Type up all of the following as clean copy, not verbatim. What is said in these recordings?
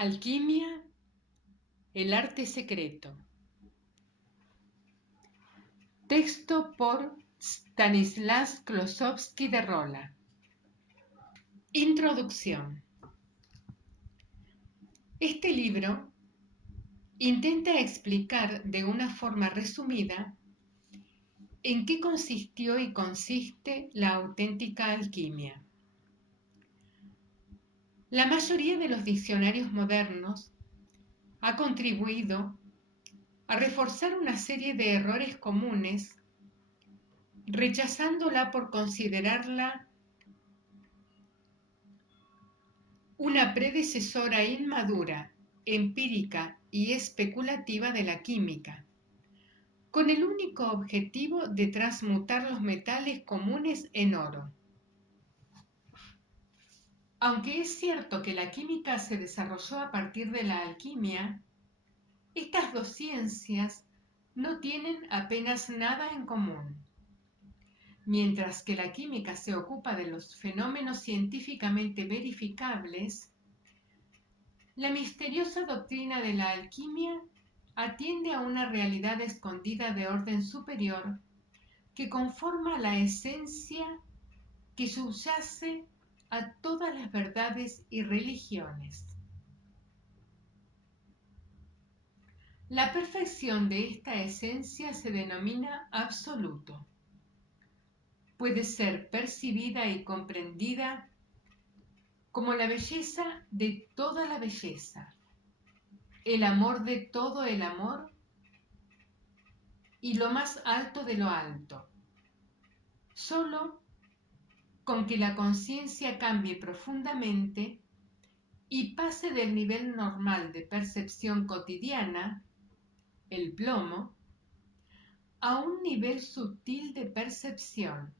Alquimia, el arte secreto. Texto por Stanislas Klosowski de Rola. Introducción. Este libro intenta explicar de una forma resumida en qué consistió y consiste la auténtica alquimia. La mayoría de los diccionarios modernos ha contribuido a reforzar una serie de errores comunes, rechazándola por considerarla una predecesora inmadura, empírica y especulativa de la química, con el único objetivo de transmutar los metales comunes en oro. Aunque es cierto que la química se desarrolló a partir de la alquimia, estas dos ciencias no tienen apenas nada en común. Mientras que la química se ocupa de los fenómenos científicamente verificables, la misteriosa doctrina de la alquimia atiende a una realidad escondida de orden superior que conforma la esencia que subyace a todas las verdades y religiones. La perfección de esta esencia se denomina absoluto. Puede ser percibida y comprendida como la belleza de toda la belleza, el amor de todo el amor y lo más alto de lo alto, solo con que la conciencia cambie profundamente y pase del nivel normal de percepción cotidiana, el plomo, a un nivel sutil de percepción,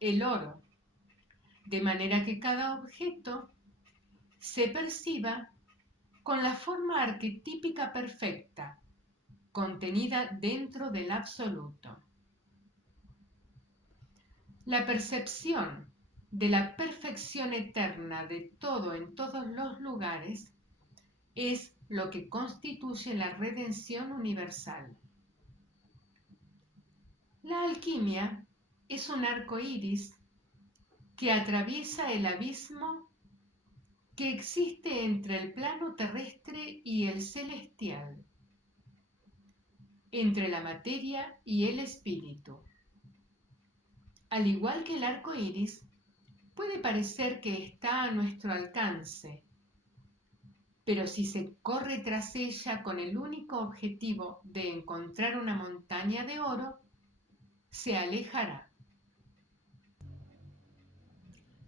el oro, de manera que cada objeto se perciba con la forma arquetípica perfecta, contenida dentro del absoluto. La percepción de la perfección eterna de todo en todos los lugares es lo que constituye la redención universal. La alquimia es un arco iris que atraviesa el abismo que existe entre el plano terrestre y el celestial, entre la materia y el espíritu. Al igual que el arco iris, puede parecer que está a nuestro alcance, pero si se corre tras ella con el único objetivo de encontrar una montaña de oro, se alejará.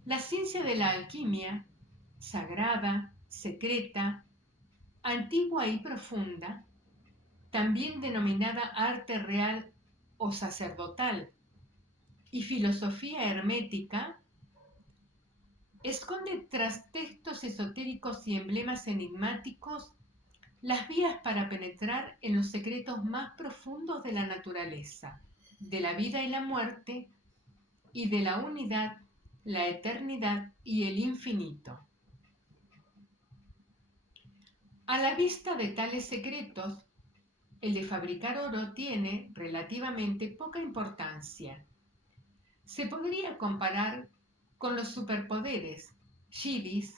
La ciencia de la alquimia, sagrada, secreta, antigua y profunda, también denominada arte real o sacerdotal, y filosofía hermética, esconde tras textos esotéricos y emblemas enigmáticos las vías para penetrar en los secretos más profundos de la naturaleza, de la vida y la muerte, y de la unidad, la eternidad y el infinito. A la vista de tales secretos, el de fabricar oro tiene relativamente poca importancia. Se podría comparar con los superpoderes, siddhis,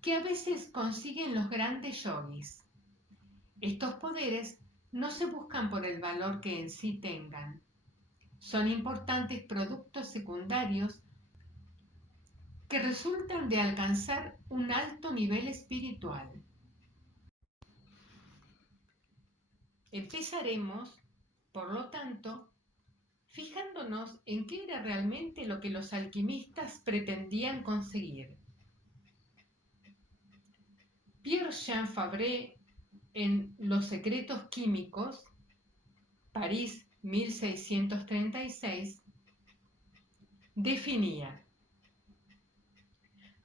que a veces consiguen los grandes yogis. Estos poderes no se buscan por el valor que en sí tengan. Son importantes productos secundarios que resultan de alcanzar un alto nivel espiritual. Empezaremos, por lo tanto, fijándonos en qué era realmente lo que los alquimistas pretendían conseguir. Pierre-Jean Fabre, en Los secretos químicos, París 1636, definía: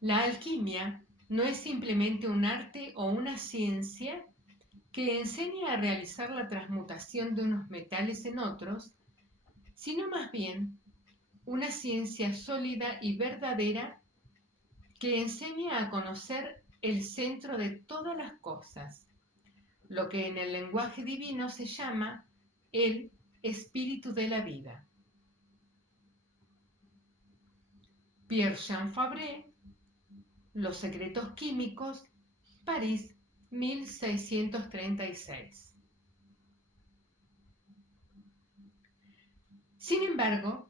la alquimia no es simplemente un arte o una ciencia que enseña a realizar la transmutación de unos metales en otros, sino más bien una ciencia sólida y verdadera que enseña a conocer el centro de todas las cosas, lo que en el lenguaje divino se llama el espíritu de la vida. Pierre-Jean Fabre, Los secretos químicos, París, 1636. Sin embargo,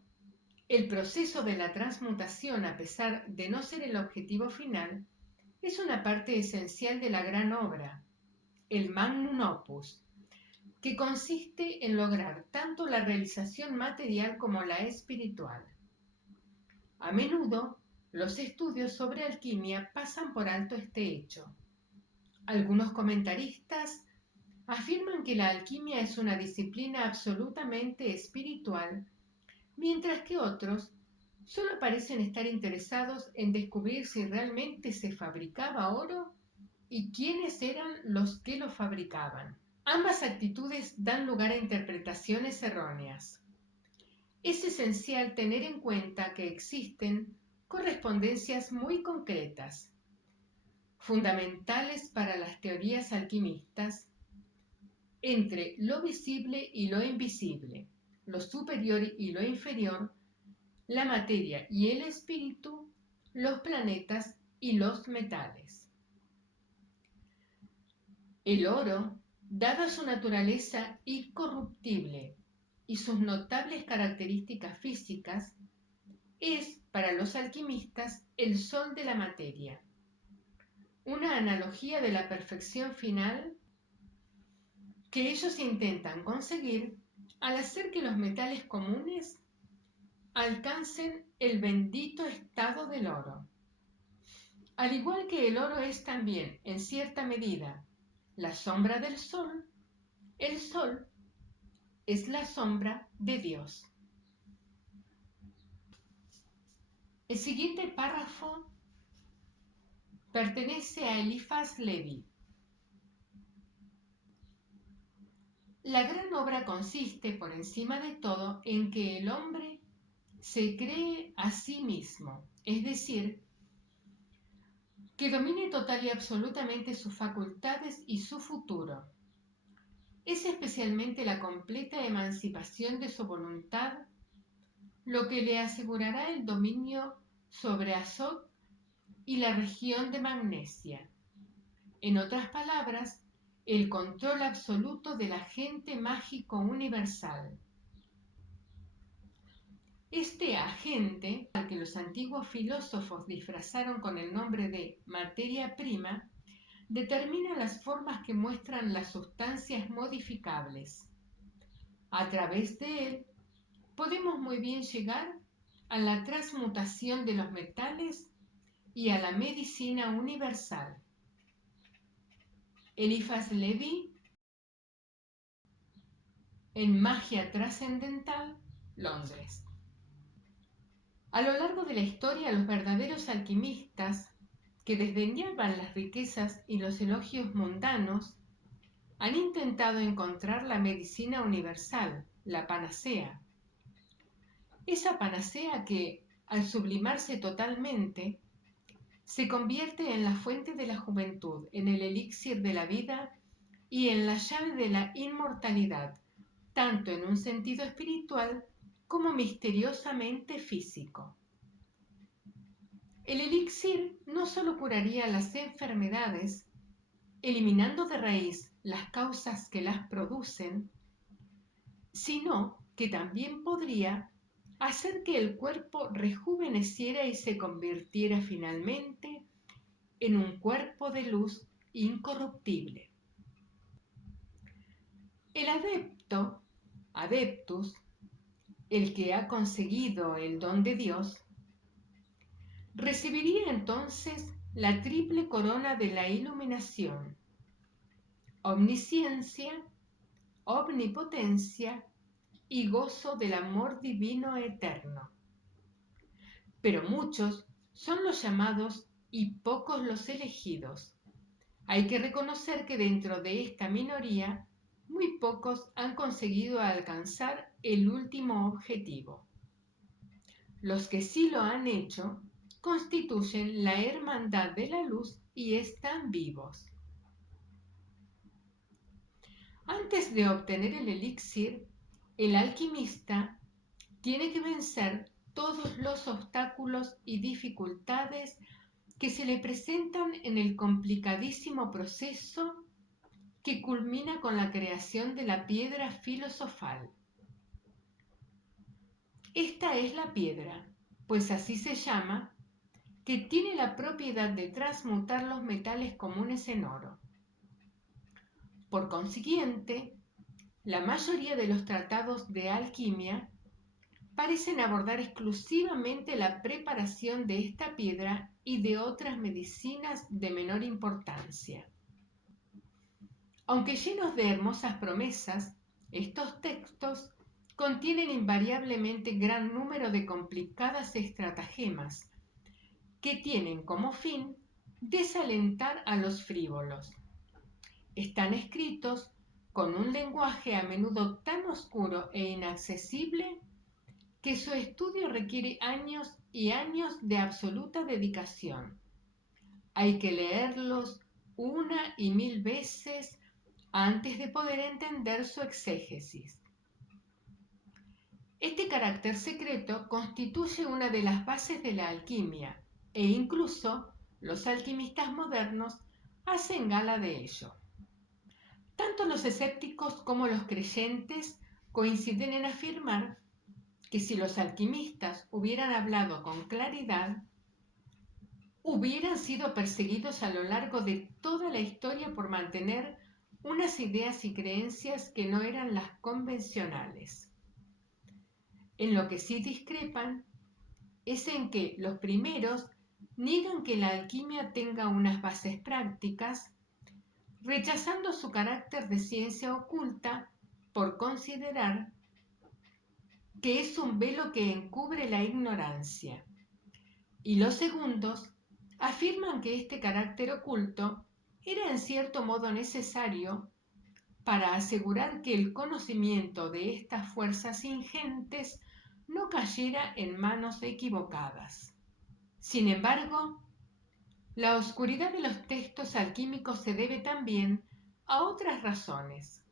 el proceso de la transmutación, a pesar de no ser el objetivo final, es una parte esencial de la gran obra, el magnum opus, que consiste en lograr tanto la realización material como la espiritual. A menudo, los estudios sobre alquimia pasan por alto este hecho. Algunos comentaristas afirman que la alquimia es una disciplina absolutamente espiritual, mientras que otros solo parecen estar interesados en descubrir si realmente se fabricaba oro y quiénes eran los que lo fabricaban. Ambas actitudes dan lugar a interpretaciones erróneas. Es esencial tener en cuenta que existen correspondencias muy concretas, fundamentales para las teorías alquimistas, entre lo visible y lo invisible, lo superior y lo inferior, la materia y el espíritu, los planetas y los metales. El oro, dada su naturaleza incorruptible y sus notables características físicas, es para los alquimistas el sol de la materia, una analogía de la perfección final que ellos intentan conseguir al hacer que los metales comunes alcancen el bendito estado del oro. Al igual que el oro es también, en cierta medida, la sombra del sol, el sol es la sombra de Dios. El siguiente párrafo pertenece a Eliphas Levi. La gran obra consiste, por encima de todo, en que el hombre se cree a sí mismo, es decir, que domine total y absolutamente sus facultades y su futuro. Es especialmente la completa emancipación de su voluntad lo que le asegurará el dominio sobre Azov y la región de Magnesia. En otras palabras, el control absoluto del agente mágico universal. Este agente, al que los antiguos filósofos disfrazaron con el nombre de materia prima, determina las formas que muestran las sustancias modificables. A través de él, podemos muy bien llegar a la transmutación de los metales y a la medicina universal. Eliphas Levi, en Magia Trascendental, Londres. A lo largo de la historia, los verdaderos alquimistas, que desdeñaban las riquezas y los elogios mundanos, han intentado encontrar la medicina universal, la panacea. Esa panacea que, al sublimarse totalmente, se convierte en la fuente de la juventud, en el elixir de la vida y en la llave de la inmortalidad, tanto en un sentido espiritual como misteriosamente físico. El elixir no solo curaría las enfermedades, eliminando de raíz las causas que las producen, sino que también podría hacer que el cuerpo rejuveneciera y se convirtiera finalmente en un cuerpo de luz incorruptible. El adeptus, el que ha conseguido el don de Dios, recibiría entonces la triple corona de la iluminación: omnisciencia, omnipotencia y gozo del amor divino eterno. Pero muchos son los llamados y pocos los elegidos. Hay que reconocer que dentro de esta minoría, muy pocos han conseguido alcanzar el último objetivo. Los que sí lo han hecho constituyen la hermandad de la luz y están vivos. Antes de obtener el elixir, el alquimista tiene que vencer todos los obstáculos y dificultades que se le presentan en el complicadísimo proceso que culmina con la creación de la piedra filosofal. Esta es la piedra, pues así se llama, que tiene la propiedad de transmutar los metales comunes en oro. Por consiguiente, la mayoría de los tratados de alquimia parecen abordar exclusivamente la preparación de esta piedra y de otras medicinas de menor importancia. Aunque llenos de hermosas promesas, estos textos contienen invariablemente gran número de complicadas estratagemas que tienen como fin desalentar a los frívolos. Están escritos con un lenguaje a menudo tan oscuro e inaccesible que su estudio requiere años y años de absoluta dedicación. Hay que leerlos una y mil veces antes de poder entender su exégesis. Este carácter secreto constituye una de las bases de la alquimia e incluso los alquimistas modernos hacen gala de ello. Tanto los escépticos como los creyentes coinciden en afirmar que si los alquimistas hubieran hablado con claridad, hubieran sido perseguidos a lo largo de toda la historia por mantener unas ideas y creencias que no eran las convencionales. En lo que sí discrepan es en que los primeros niegan que la alquimia tenga unas bases prácticas, rechazando su carácter de ciencia oculta por considerar que es un velo que encubre la ignorancia. Y los segundos afirman que este carácter oculto era en cierto modo necesario para asegurar que el conocimiento de estas fuerzas ingentes no cayera en manos equivocadas. Sin embargo, la oscuridad de los textos alquímicos se debe también a otras razones.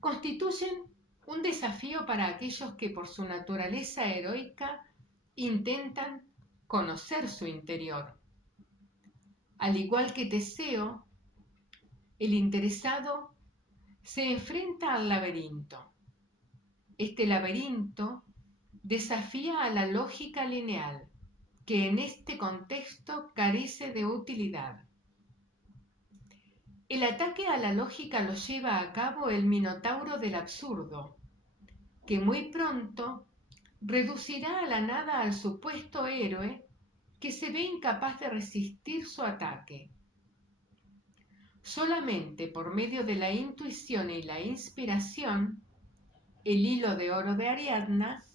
Constituyen un desafío para aquellos que por su naturaleza heroica intentan conocer su interior. Al igual que Teseo, el interesado se enfrenta al laberinto. Este laberinto desafía a la lógica lineal, que en este contexto carece de utilidad. El ataque a la lógica lo lleva a cabo el Minotauro del absurdo, que muy pronto reducirá a la nada al supuesto héroe que se ve incapaz de resistir su ataque. Solamente por medio de la intuición y la inspiración, el hilo de oro de Ariadna,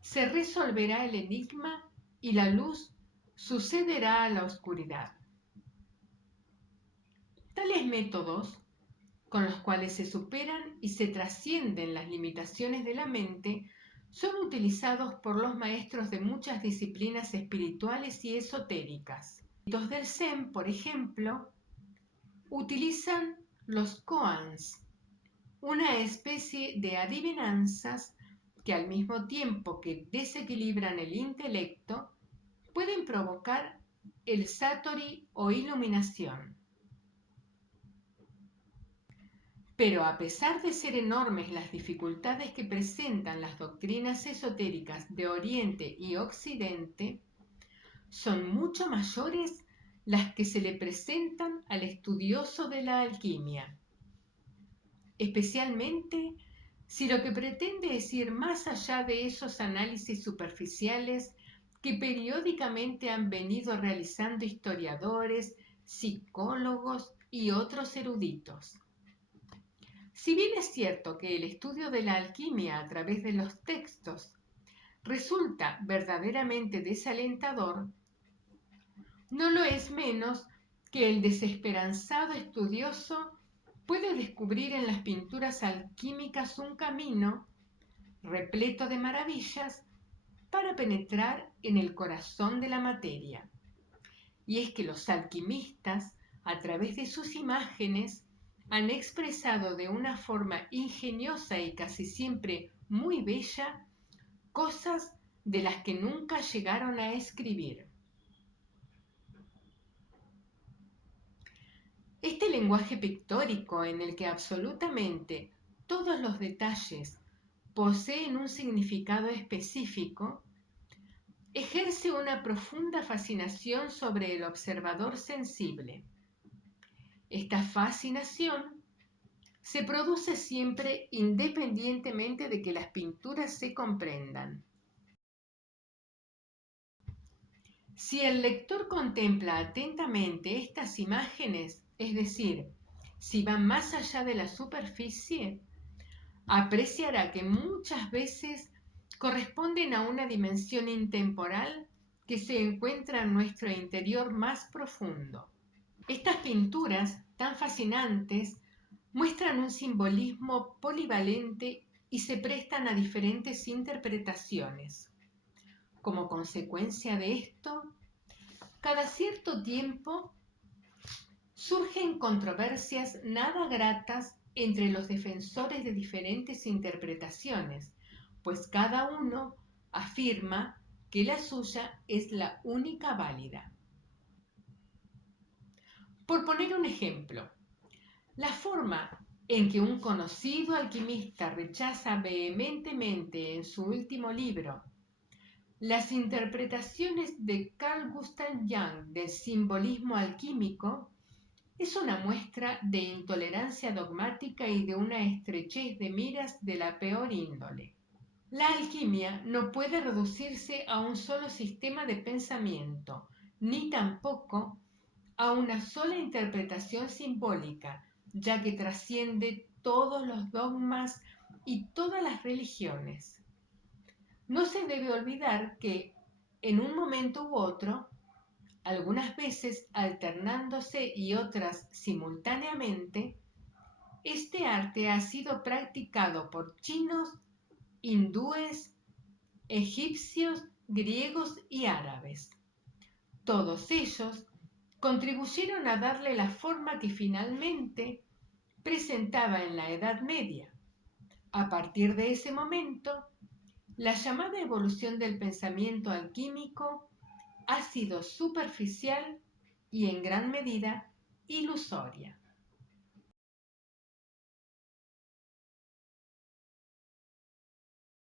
se resolverá el enigma y la luz sucederá a la oscuridad. Tales métodos, con los cuales se superan y se trascienden las limitaciones de la mente, son utilizados por los maestros de muchas disciplinas espirituales y esotéricas. Los del Zen, por ejemplo, utilizan los koans, una especie de adivinanzas que al mismo tiempo que desequilibran el intelecto, pueden provocar el satori o iluminación. Pero a pesar de ser enormes las dificultades que presentan las doctrinas esotéricas de Oriente y Occidente, son mucho mayores las que se le presentan al estudioso de la alquimia, especialmente si lo que pretende es ir más allá de esos análisis superficiales que periódicamente han venido realizando historiadores, psicólogos y otros eruditos. Si bien es cierto que el estudio de la alquimia a través de los textos resulta verdaderamente desalentador, no lo es menos que el desesperanzado estudioso puede descubrir en las pinturas alquímicas un camino repleto de maravillas para penetrar en el corazón de la materia. Y es que los alquimistas, a través de sus imágenes, han expresado de una forma ingeniosa y casi siempre muy bella cosas de las que nunca llegaron a escribir. Este lenguaje pictórico en el que absolutamente todos los detalles poseen un significado específico, ejerce una profunda fascinación sobre el observador sensible. Esta fascinación se produce siempre independientemente de que las pinturas se comprendan. Si el lector contempla atentamente estas imágenes, es decir, si va más allá de la superficie, apreciará que muchas veces corresponden a una dimensión intemporal que se encuentra en nuestro interior más profundo. Estas pinturas tan fascinantes muestran un simbolismo polivalente y se prestan a diferentes interpretaciones. Como consecuencia de esto, cada cierto tiempo surgen controversias nada gratas entre los defensores de diferentes interpretaciones, pues cada uno afirma que la suya es la única válida. Por poner un ejemplo, la forma en que un conocido alquimista rechaza vehementemente en su último libro las interpretaciones de Carl Gustav Jung del simbolismo alquímico es una muestra de intolerancia dogmática y de una estrechez de miras de la peor índole. La alquimia no puede reducirse a un solo sistema de pensamiento, ni tampoco a una sola interpretación simbólica, ya que trasciende todos los dogmas y todas las religiones. No se debe olvidar que, en un momento u otro, algunas veces alternándose y otras simultáneamente, este arte ha sido practicado por chinos, hindúes, egipcios, griegos y árabes. Todos ellos contribuyeron a darle la forma que finalmente presentaba en la Edad Media. A partir de ese momento, la llamada evolución del pensamiento alquímico ha sido superficial y en gran medida ilusoria.